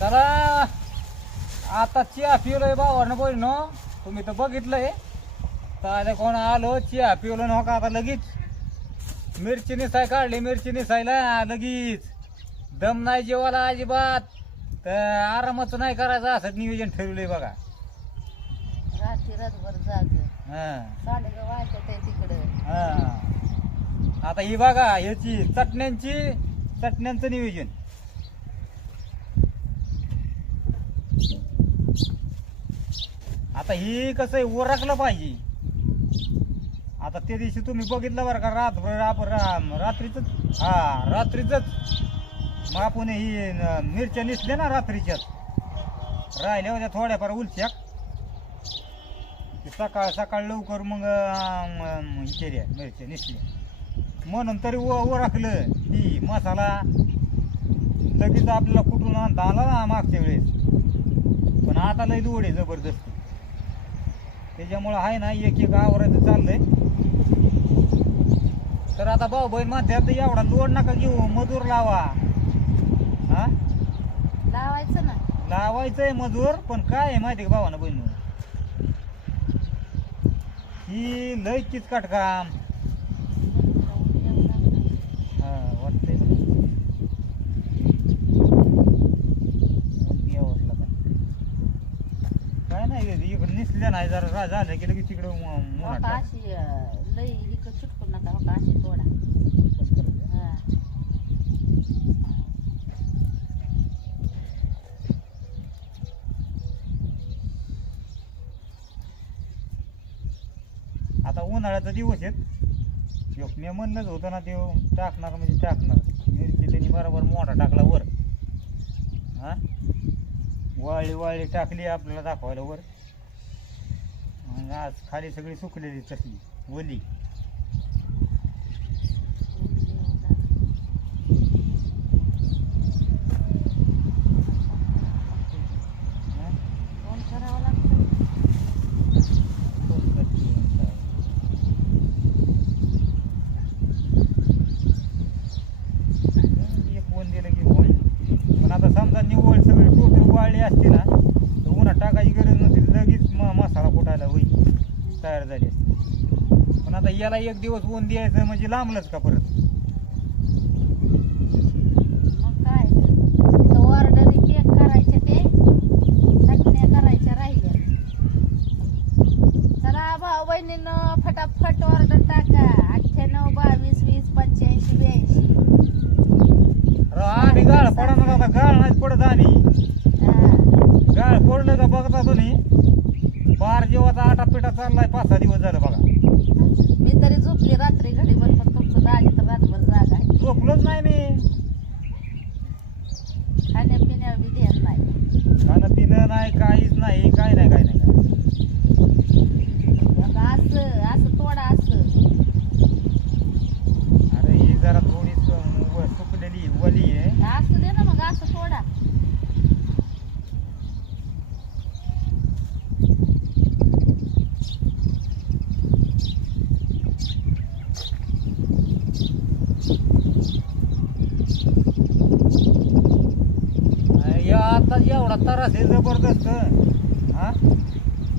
त्याला आता चिया पिवलोय भावानं बोल न तुम्ही तर बघितलंय. तर कोण आलो चिया पिवलं न का आता लगेच. मिरची निसाय काढली मिरची निसायला लगेच. दम नाही जेवायला अजिबात. तर आरामच नाही करायचं असं नियोजन ठरवलंय बघा. रात्री रातभर जाग. हा. साडेगाव वाटत आहे तिकडं. हा. आता ही बघा ह्याची चटण्यांची चटण्यांचं नियोजन. आता ही कसं आहे ओरखलं पाहिजे. आता त्या दिवशी तुम्ही बघितलं बरं का रातभर आपण रात्रीच हा रात्रीच मग आपण ही मिरच्या निसल्या ना रात्रीच्याच राहिल्या होत्या थोड्याफार उलच्या ते सकाळ सकाळ लवकर मग हे केल्या मिरच्या निसल्या. म्हणून तरी व व राखलं ती मसाला लगेच आपल्याला कुठून आणता आला ना मागच्या वेळेस. पण आता लई दोडे जबरदस्ती. त्याच्यामुळं आहे ना एक एक आवरायचं चाललंय. तर आता भाऊ बहीण म्हणतात एवढा लोड नका घेऊ मजूर लावा. हा? लावायचं ना. लावायचंय मजूर पण काय आहे माहिती का भावानं बहिण ही लय किचकट काम हा, वाटतंय ना. वरती यावंच लागेल. काय नाही इकडे निसल्या नाही जरा रा- झालं की लगेच तिकडे अशी अं, लई इकडं चिटकून नका हो का अशी तोडा हा. आता उन्हाळ्याचा दिवस आहेत. योग मी म्हणलंच होतं ना ते टाकणार म्हणजे टाकणार. मिरची त्यांनी बरोबर मोठा टाकला वर. हा? वाळी वाळी टाकली आपल्याला दाखवायला वर. आज खाली सगळी सुकलेली चटणी ओली हा? फोन करावा लागतं कोण करते काय? एक फोन दिलं की होईल पण आता समजा निव्वळ सगळी टोटल वाळली असते ना तर उन्हात टाकायची गरज नसते लगेच म मसाला फुटायला होईल तयार झाली असते. पण आता याला एक दिवस ऊन द्यायचं म्हणजे लांबलंच का परत? मग काय? ऑर्डर केक करायचे ते चटण्या करायच्या राहिल्या. चला भाऊ बहिणीनं फटाफट ऑर्डर टाका. अठ्ठ्याण्णव बावीस वीस पंच्याऐंशी ब्याऐंशी. अरे आम्ही गाळ पडा ना आता गाळ नाही पडत आम्ही. गाळ पडलं का बघता तुम्ही? जेव्हाचा आटा पिठा चाललाय पाच सहा दिवस झालं बघा. मी तरी झोपली रात्री घडीभर पण तुमचं दाजी तर रातभर जागा आहे. झोपलोच नाही मी. खाण्यापिण्यावर बी ध्यान नाही. खाणं पिणं नाही काहीच नाही काय नाही काय नाही काय आता असं असं तोडा असं अरे ही जरा थोडी सु- व- सुकलेली वली आहे असू दे ना मग असं तोडा या आता आहे जबरदस्त हा?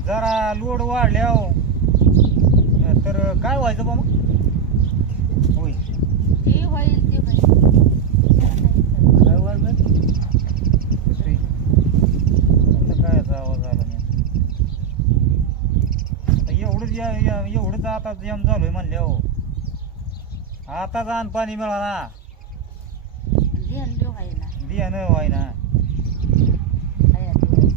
जरा लोड वाढल्या तर काय व्हायचं बा मग? होय. ती होईल ती होईल काय आवाज आला नाही. एवढंच एवढंच आता जम झालोय म्हणले हो आता जाण पाणी मिळाला. बियाणं व्हाय ना खाया दिवस.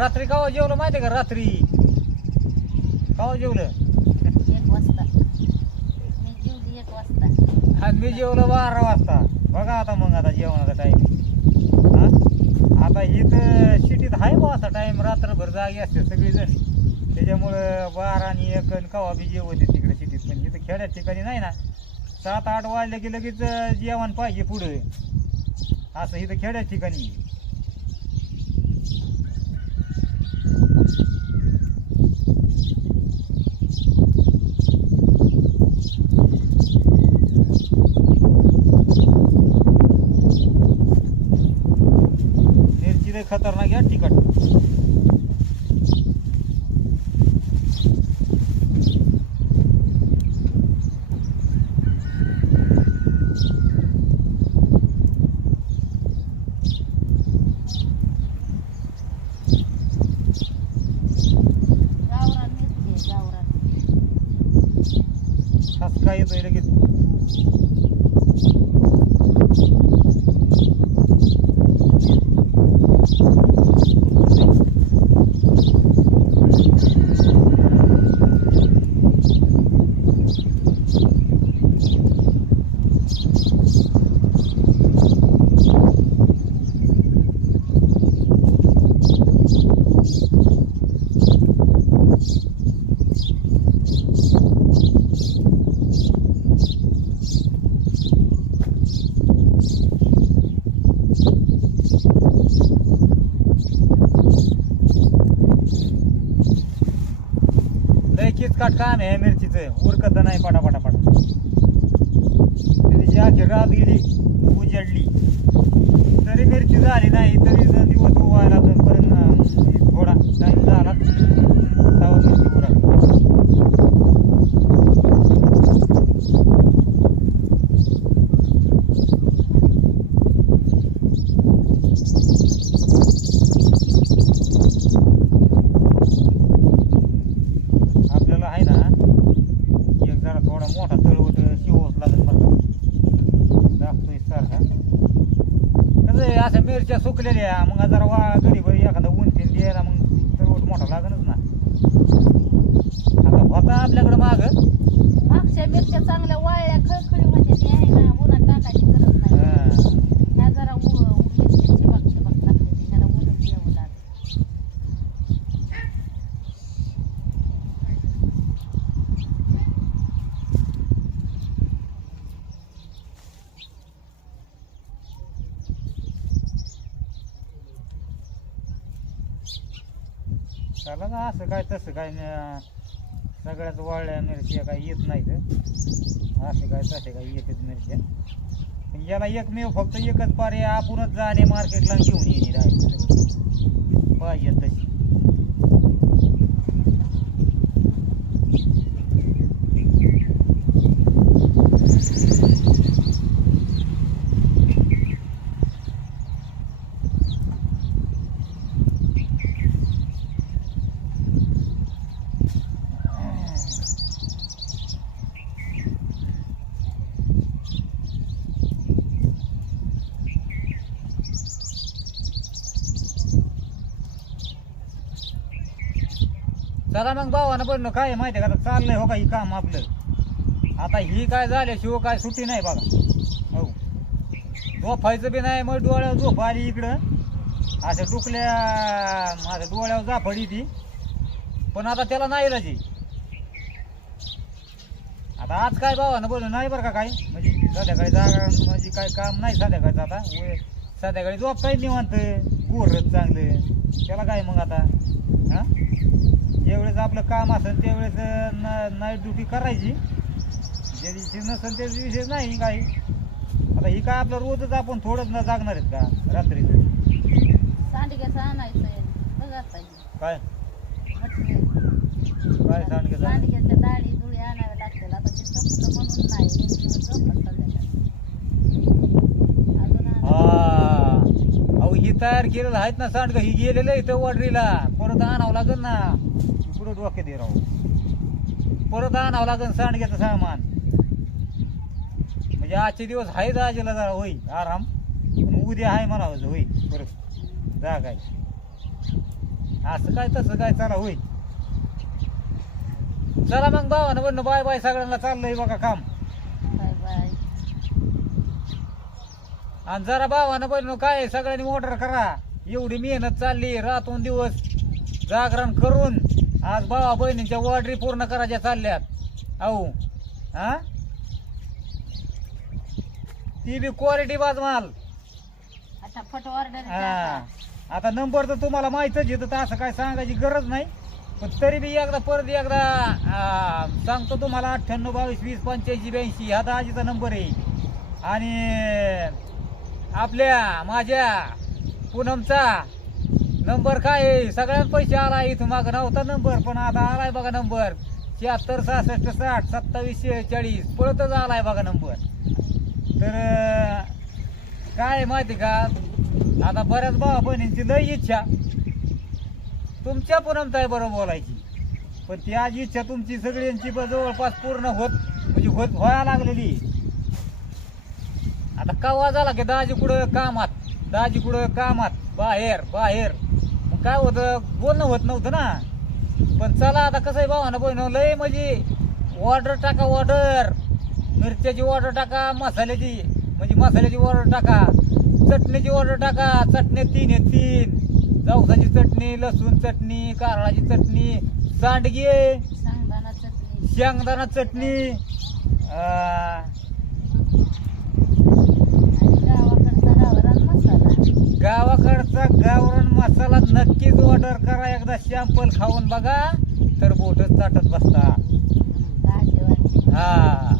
रात्री कावा जेवलं माहिती आहे का? रात्री. कावा जेवलं? एक वाजता. मी जेवली एक वाजता. आणि मी जेवलो बारा वाजता. बघा आता मग आता जेवणाचा टाईम हा? आता इथं सिटीत आहे बा असा टाईम रात्रभर जागी असते सगळीजण. त्याच्यामुळं बारा आणि एक आणि कवा बी जेवते तिकडे सिटीत. पण इथं खेड्यात ठिकाणी नाही ना. सात आठ वाजले की लगेच जेवण पाहिजे पुढे. असं इथं खेड्यात ठिकाणी. खतरनाक है टिकट लय काम आहे मिरचीचं? उरकत नाही पटापटापट. पटा पटा त्याची रात गेली उजडली. तरी मिरची झाली नाही तरी दिवस दिवस उवायला पर्यंत थोडा टाइम झाला तेव्हा मिरची उरकली आपल्याला आहे ना एक जरा थोडा मोठा तळवट शिवच लागेल बरं का दाखतोय सारखा कसं आहे असं मिरच्या सुकलेल्या मग जरा वा गरीब एखादा ऊन फिन द्यायला मग रोड मोठा लागणच ना. आता होता आपल्याकडे माग. मागच्या मिरच्या चांगल्या वाळल्या खळखळी म्हणजे ते आहे ना उन्हात टाकायची गरज नाही ह्या जरा उ- उ- मिरच्या चिबक चिबक लागते ते ह्याला ऊन द्यावं लागतं चला ना असं काय तसं काय न- सगळ्याच वाळल्या मिरच्या काही येत नाहीत. असं काय तसे काय येतात मिरच्या. पण याला एकमेव फक्त एकच पर्याय आपणच जाणे मार्केटला घेऊन येणे राहायचं पाहिजे तशी. चला मग भावानं पण काय माहिती आहे का? आता चाललंय हो का ही काम आपलं. आता ही काय झाल्याशिवाय काय सुट्टी नाही बघा. हो. झोपायचं बी नाही मग डोळ्यावर झोप आली इकडं. अशा टुकल्या माझ्या डोळ्यावर जाफडी ती. पण आता त्याला नाही राजी. आता आज काय भावानं बोललं नाही बरं का काय म्हणजे संध्याकाळी जागा म्हणजे काय काम नाही संध्याकाळचं आता. वे- संध्याकाळी झोपताय निवांत. गोरच चांगलं. त्याला काय मग आता? हा? ज्यावेळेस आपलं काम असेल त्यावेळेस नाईट ड्युटी करायची. ज्या दिवशी नसेल त्या दिवशी नाही काही. आता ही काय आपलं रोजच आपण थोडंच न जागणार आहेत का रात्रीचं? सांडग्याचं आणायचं आहे बघा पाहिजे काय? म्हटलं काय सांडग्याच्या डाळी धुळी आणाव्या लागतील. आता ते संपलं म्हणून नाही. दिवस अजून. हा. अहो ही तयार केलेलं आहेत ना सांडग. ही गेलेलं इथं वडरीला. परत आणावं लागेल ना. पुढं डोक्यात ये राहू परत आणावं लागेल सांडग्याचं सामान. म्हणजे आजचे दिवस आहे आजीला जरा होई आराम. पण उद्या आहे म्हणावं होई परत जा काय. असं काय तसं काय चला होई चला मग भावानं म्हणणं बाय बाय सगळ्यांना चाललंय बघा काम. Bye bye. आणि जरा भावानं बहिण काय सगळ्यांनी ऑर्डर करा. एवढी मेहनत चालली रातून दिवस. जागरण करून. आज भावा बहिणींच्या ऑर्डरी पूर्ण करायच्या चालल्यात. अहो हा? ती बी क्वालिटी बाज माल. आता फट ऑर्डर हा. आता. नंबर तर तुम्हाला माहीतच येतं तर असं काय सांगायची गरज नाही. पण तरी बी एकदा परत एकदा आ, सांगतो तुम्हाला अठ्ठ्याण्णव बावीस वीस पंच्याऐंशी ब्याऐंशी हा आजीचा नंबर आहे. आणि आपल्या माझ्या पूनमचा नंबर काय आहे? सगळ्यात पैसे आला इथं. माग नव्हता नंबर पण आता आलाय बघा नंबर. शहात्तर सहासष्ट साठ सत्तावीस चाळीस पळतच आलाय बघा नंबर. तर अं, काय आहे माहिती का? आता बऱ्याच भावा बहिणींची लई इच्छा. तुमच्या पुनमताय बरोबर बोलायची. पण ती आज इच्छा तुमची सगळ्यांची ब- जवळपास पूर्ण होत म्हणजे होत व्हायला लागलेली. आता कवा झाला की दाजी कुठं कामात? दाजी कुठं कामात? बाहेर बाहेर. काय होतं? बोलणं होत नव्हतं ना. पण चला आता कसं आहे भावानं बहिण लय म्हणजे ऑर्डर टाका ऑर्डर मिरच्याची ऑर्डर टाका मसाल्याची. म्हणजे मसाल्याची ऑर्डर टाका. चटणीची ऑर्डर टाका. चटण्या तीन आहे तीन. जाऊसाची चटणी लसूण चटणी कारळाची चटणी सांडगी चटणी. शेंगदाणा चटणी. गावाकडचा गावरान मसाला नक्कीच ऑर्डर करा. एकदा शॅम्पल खाऊन बघा. तर बोटच चाटत बसता. हा.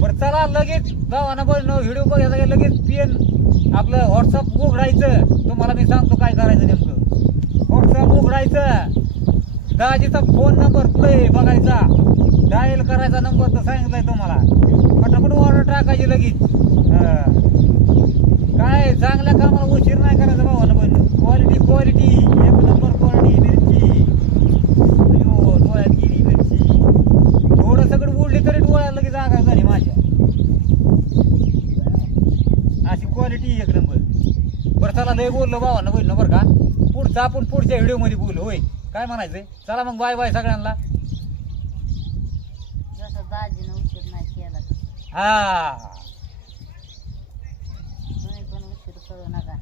बर चला लगेच गावानं बघ व्हिडिओ बघायचा लगेच पेन आपलं व्हॉट्सअप उघडायचं. तुम्हाला मी सांगतो काय करायचं नेमकं. व्हॉट्सअप उघडायचं. दाजीचा फोन नंबर प्ले बघायचा. डायल करायचा नंबर तर सांगितलाय तुम्हाला. फटाफट ऑर्डर टाकायची लगेच. हा. काय चांगल्या कामाला उशीर नाही करायचा भावानं पण. क्वालिटी क्वालिटी एक नंबर क्वालिटी मिरची. अयो डोळ्यात गेली मिरची. थोडं सगळं उडली तरी डोळ्यात लगेच जागा झाली माझ्या. अशी क्वालिटी एक नंबर बरं चला लय बोललो भावानं बोललो बरं का. पुढचं आपण पुढच्या व्हिडिओमध्ये बोलू होय. काय म्हणायचंय? चला मग बाय बाय सगळ्यांना. हा तुम्ही पण उशीर करू नका.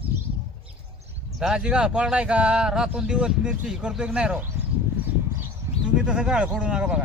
दाजी गाळ पडलाय का? रातून दिवस मिरची करतोय की नाही राव? तुम्ही तसं गाळ पडू नका बघा.